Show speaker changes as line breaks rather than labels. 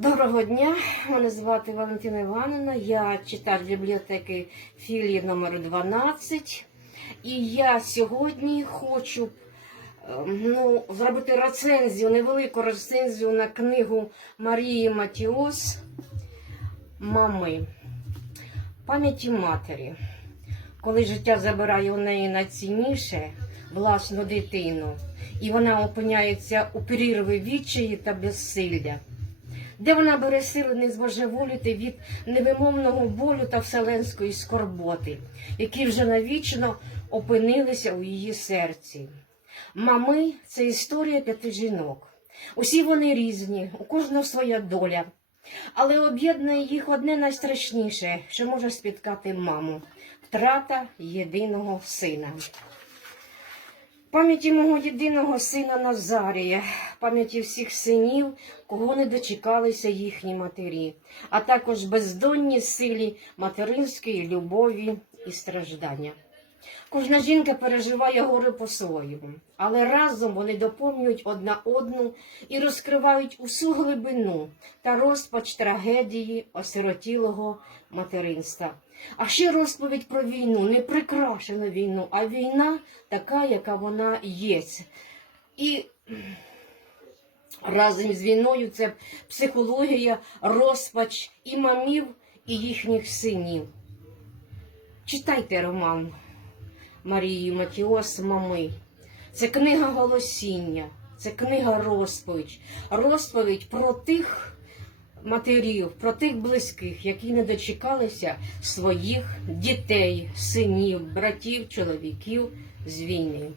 Доброго дня, мене звати Валентина Іванівна, я читач бібліотеки філії номер 12 І я сьогодні хочу ем, ну, зробити рецензію, невелику рецензію на книгу Марії Матіос Мами. Пам'яті матері. Коли життя забирає у неї найцінніше власну дитину, і вона опиняється у перірві відчаї та безсилля де вона бере сили не збожеволіти від невимовного болю та вселенської скорботи, які вже навічно опинилися у її серці. Мами це історія п'яти жінок. Усі вони різні, у кожного своя доля, але об'єднує їх одне найстрашніше, що може спіткати маму втрата єдиного сина. Пам'яті мого єдиного сина Назарія, пам'яті всіх синів, кого не дочекалися їхні матері, а також бездонні силі материнської любові і страждання. Кожна жінка переживає горе по-своєму, але разом вони доповнюють одна одну і розкривають усю глибину та розпач трагедії осиротілого материнства. А ще розповідь про війну, не прикрашену війну, а війна така, яка вона є. І разом з війною це психологія, розпач і мамів, і їхніх синів. Читайте роман Марії Матіос Мами. Це книга голосіння, це книга розповідь. Розповідь про тих матерів, про тих близьких, які не дочекалися своїх дітей, синів, братів, чоловіків з війни.